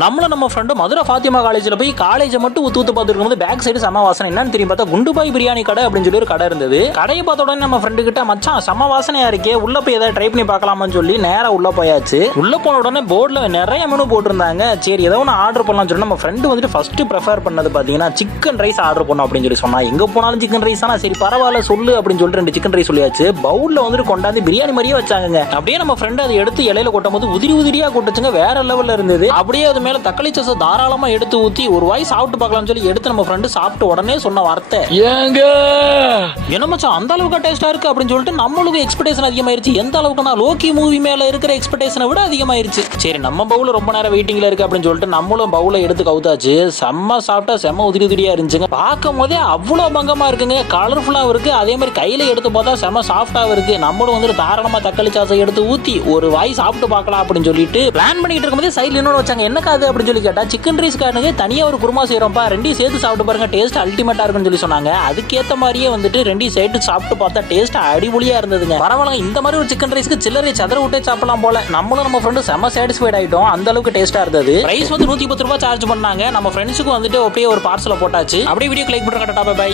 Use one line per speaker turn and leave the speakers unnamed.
நம்மளும் நம்ம ஃப்ரெண்டு மதுரை ஃபாத்திமா காலேஜில் போய் காலேஜை மட்டும் ஊத்து ஊத்து பார்த்துருக்கும் போது பேக் சைடு செம வாசனை. என்னன்னு தெரியும் பார்த்தா குண்டுபாய் பிரியாணி கடை அப்படின்னு சொல்லி ஒரு கடை இருந்தது. கடையை பார்த்த உடனே நம்ம ஃப்ரெண்டு கிட்ட மச்சான் செம வாசனையா இருக்கே உள்ள போய் ஏதாவது ட்ரை பண்ணி பார்க்கலாமான்னு சொல்லி நேரா உள்ள போயாச்சு. உள்ள போன உடனே போர்டில் நிறைய மெனு போட்டிருந்தாங்க. சரி ஏதோ ஒன்று ஆர்டர் பண்ணலாம்னு சொல்லி நம்ம ஃப்ரெண்டு வந்துட்டு ஃபர்ஸ்ட் ப்ரிஃபர் பண்ணது பார்த்தீங்கன்னா சிக்கன் ரைஸ் ஆர்டர் பண்ணோம் அப்படின்னு சொல்லி சொன்னா எங்க போனாலும் சிக்கன் ரைஸ் தானே? சரி பரவாயில்ல சொல்லு அப்படின்னு சொல்லிட்டு ரெண்டு சிக்கன் ரைஸ் சொல்லியாச்சு. பவுல்ல வந்துட்டு கொண்டாந்து பிரியாணி மாதிரியே வச்சாங்க அப்படியே நம்ம ஃப்ரெண்டு அதை எடுத்து இலையில கொட்டும் போது உதிரி உதிரியா கொட்டுச்சுங்க. வேற லெவல்ல இருந்தது. அப்படியே அது மேல தக்காளி சோசை தாராளமா எடுத்து ஊத்தி ஒரு வாய் சாப்பிட்டு பார்க்கலாம்னு சொல்லி எடுத்து நம்ம ஃப்ரெண்டு சாப்பிட்டு உடனே சொன்ன வார்த்தை.
ஏங்க?
என்ன மச்சான் அந்த அளவுக்கு டேஸ்டா இருக்கு அப்படின்னு சொல்லிட்டு நம்மளுக்கு எக்ஸ்பெக்டேஷன் அதிகமாயிருச்சு. எந்த அளவுக்குனா லோக்கி மூவி மேல இருக்கிற எக்ஸ்பெக்டேஷனை விட அதிகமாயிருச்சு. சரி நம்ம பவுல ரொம்ப நேரம் வெயிட்டிங்ல இருக்கு அப்படின்னு சொல்லிட்டு நம்மளும் பவுல எடுத்து கவுத்தாச்சு. செம்ம சாப்பிட்டா செம்ம உதிரி உதிரியா இருந்துச்சுங்க. பார்க்கும் போதே அவ்வளோ பங்கமா இருக்குங்க. கலர்ஃபுல்லாகவும் இருக்கு. அதே மாதிரி கையில எடுத்து பார்த்தா செம்ம சாஃப்டாகவும் இருக்கு. நம்மளும் வந்துட்டு தாராளமா தக்காளி சாசை எடுத்து ஊத்தி ஒரு வாய் சாப்பிட்டு பார்க்கலாம் அப்படின்னு சொல்லிட்டு பிளான் பண்ணிட்டு இருக்கும்போது சைடில் இன்னொன்று வச்சாங்க. என்ன அப்படின்னு சொல்லி கேட்டால் சிக்கன் ரைஸ் காரனுக்கு தனியாக ஒரு குருமா செய்கிறோம்ப்பா ரெண்டையும் சேர்த்து சாப்பிட்டு பாருங்க டேஸ்ட் அல்டிமேட்டாக இருக்குன்னு சொல்லி சொன்னாங்க. அதுக்கேற்ற மாதிரியே வந்துட்டு ரெண்டையும் சேர்த்து சாப்பிட்டு பார்த்தா டேஸ்ட் அடிபொலியாக இருந்ததுங்க. பரவாயில்ல இந்த மாதிரி ஒரு சிக்கன் ரைஸ்க்கு சில்லறை சதுர விட்டே சாப்பிடலாம் போல. நம்மளும் நம்ம ஃப்ரெண்டு செம்ம சாட்டிஸ்ஃபைட் ஆகிட்டோம் அந்த அளவுக்கு டேஸ்ட்டாக இருந்தது. ரைஸ் வந்து நூற்றி பத்து ரூபா சார்ஜ் பண்ணாங்க. நம்ம ஃப்ரெண்ட்ஸுக்கு வந்துட்டு அப்படியே ஒரு பார்சலை போட்டாச்சு. அப்படியே வீடியோ கிளிக் பண்ணுற பை